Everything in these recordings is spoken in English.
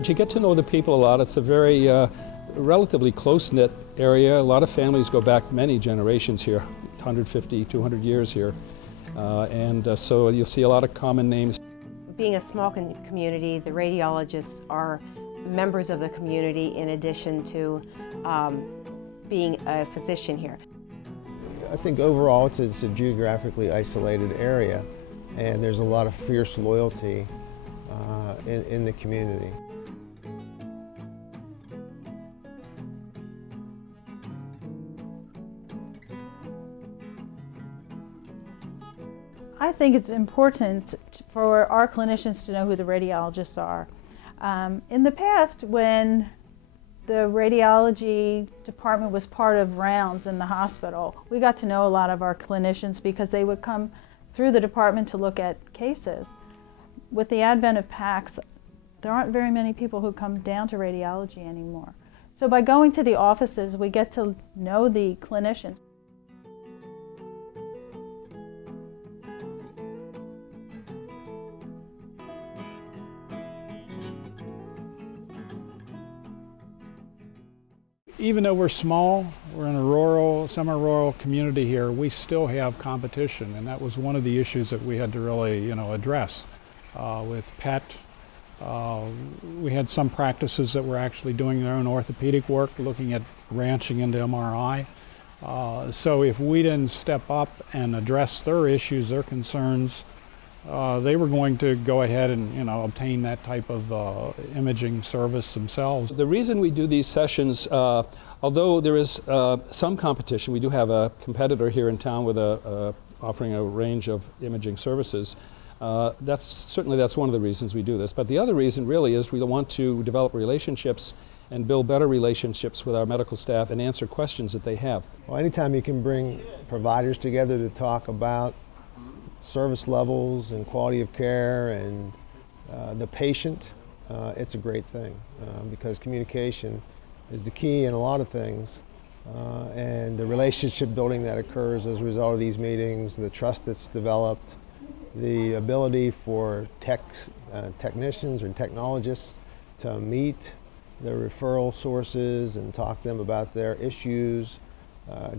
But you get to know the people a lot. It's a very relatively close-knit area. A lot of families go back many generations here, 150, 200 years here. So you'll see a lot of common names. Being a small community, the radiologists are members of the community in addition to being a physician here. I think overall it's a geographically isolated area, and there's a lot of fierce loyalty in the community. I think it's important for our clinicians to know who the radiologists are. In the past, when the radiology department was part of rounds in the hospital, we got to know a lot of our clinicians because they would come through the department to look at cases. With the advent of PACS, there aren't very many people who come down to radiology anymore. So by going to the offices, we get to know the clinicians. Even though we're small, we're in a semi-rural community here, we still have competition, and that was one of the issues that we had to really, address. With Pyatt, we had some practices that were actually doing their own orthopedic work, looking at branching into MRI. So if we didn't step up and address their issues, their concerns, they were going to go ahead and obtain that type of imaging service themselves. The reason we do these sessions, although there is some competition, we do have a competitor here in town with offering a range of imaging services. That's one of the reasons we do this. But the other reason really is we want to develop relationships and build better relationships with our medical staff and answer questions that they have. Well, anytime you can bring providers together to talk about service levels and quality of care and the patient, it's a great thing because communication is the key in a lot of things, and the relationship building that occurs as a result of these meetings, the trust that's developed, the ability for technicians or technologists to meet their referral sources and talk to them about their issues,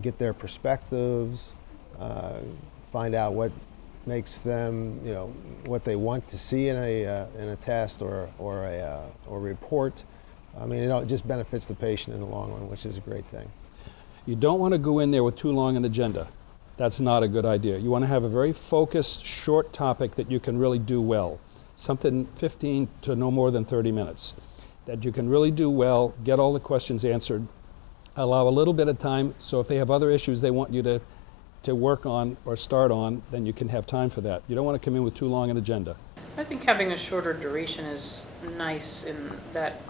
get their perspectives, find out what makes them, what they want to see in a test or a report. I mean, it just benefits the patient in the long run, which is a great thing. You don't want to go in there with too long an agenda. That's not a good idea. You want to have a very focused, short topic that you can really do well. Something 15 to no more than 30 minutes. That you can really do well, get all the questions answered, allow a little bit of time, so if they have other issues they want you to work on or start on, then you can have time for that. You don't want to come in with too long an agenda. I think having a shorter duration is nice in that,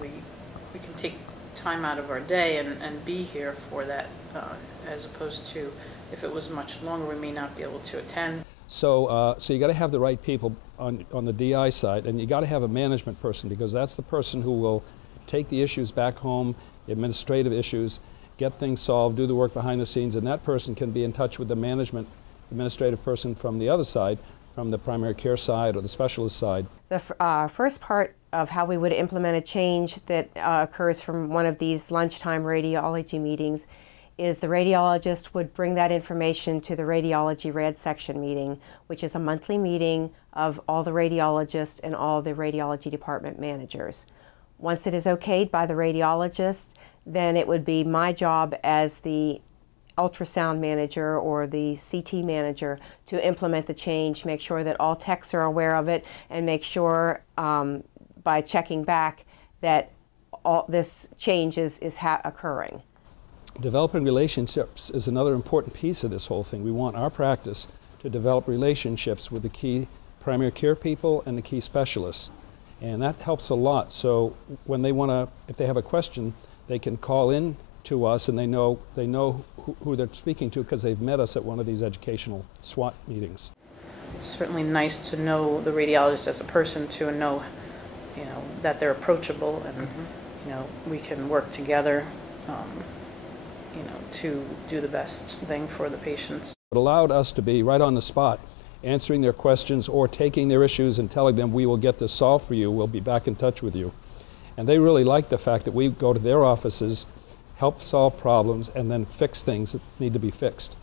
we can take time out of our day and be here for that, as opposed to if it was much longer, we may not be able to attend. So you got to have the right people on the DI side, and you got to have a management person, because that's the person who will take the issues back home, administrative issues, get things solved, do the work behind the scenes, and that person can be in touch with the management administrative person from the other side, from the primary care side or the specialist side. The first part of how we would implement a change that occurs from one of these lunchtime radiology meetings is the radiologist would bring that information to the radiology rad section meeting, which is a monthly meeting of all the radiologists and all the radiology department managers. Once it is okayed by the radiologist, then it would be my job as the ultrasound manager or the CT manager to implement the change, make sure that all techs are aware of it, and make sure by checking back that all this change is occurring. Developing relationships is another important piece of this whole thing. We want our practice to develop relationships with the key primary care people and the key specialists, and that helps a lot. So when they want to, if they have a question, they can call in to us, and they know who they're speaking to because they've met us at one of these educational SWAT meetings. It's certainly nice to know the radiologist as a person, to know, that they're approachable, and we can work together, to do the best thing for the patients. It allowed us to be right on the spot answering their questions or taking their issues and telling them, we will get this solved for you, we'll be back in touch with you. And they really like the fact that we go to their offices, help solve problems, and then fix things that need to be fixed.